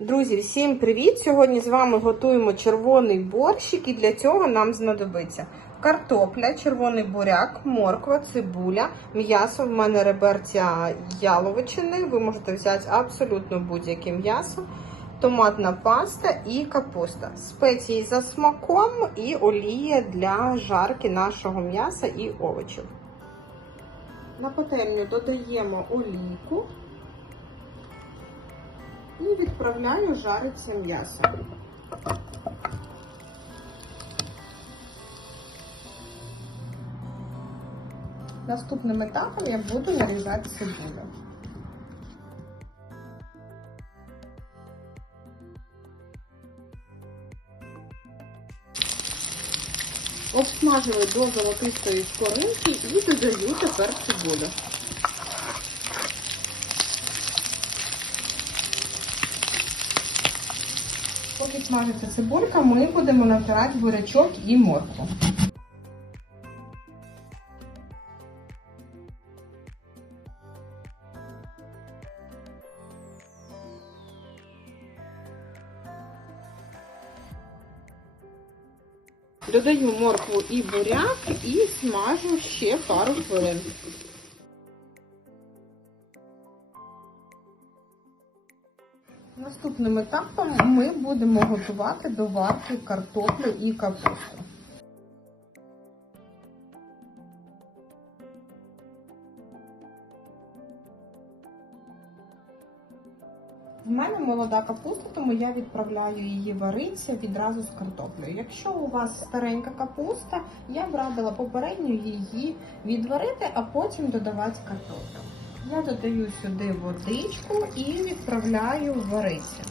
Друзі, всім привіт! Сьогодні з вами готуємо червоний борщик і для цього нам знадобиться картопля, червоний буряк, морква, цибуля, м'ясо. В мене реберця яловичини. Ви можете взяти абсолютно будь-яке м'ясо, томатна паста і капуста. Спеції за смаком і олія для жарки нашого м'яса і овочів. На пательню додаємо олійку. І відправляю жариться м'ясо. Наступним етапом я буду нарізати цибулю. Обсмажили до золотистої скоринки і додаю тепер цибулю. Поки смажиться цибулька, ми будемо натирати бурячок і моркву. Додаю моркву і буряк і смажу ще пару хвилин. Наступним етапом ми будемо готувати до варки картоплю і капусту. В мене молода капуста, тому я відправляю її варитися відразу з картоплею. Якщо у вас старенька капуста, я б радила попередньо її відварити, а потім додавати картоплю. Я додаю сюди водичку і відправляю варитися.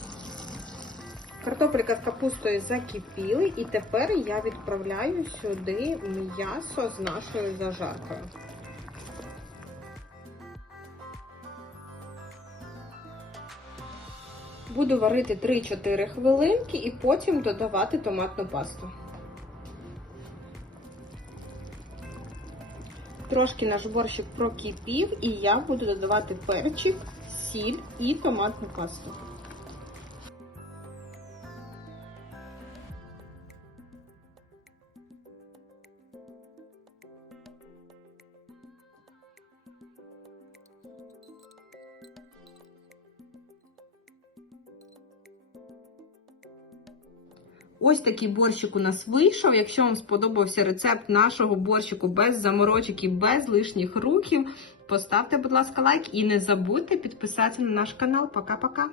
Картопелька з капустою закипіли, і тепер я відправляю сюди м'ясо з нашою зажаркою. Буду варити 3-4 хвилинки і потім додавати томатну пасту. Трошки наш борщик прокипів, і я буду додавати перчик, сіль і томатну пасту. Ось такий борщик у нас вийшов. Якщо вам сподобався рецепт нашого борщику без заморочок і без лишніх рухів, поставте, будь ласка, лайк і не забудьте підписатися на наш канал. Пока-пока!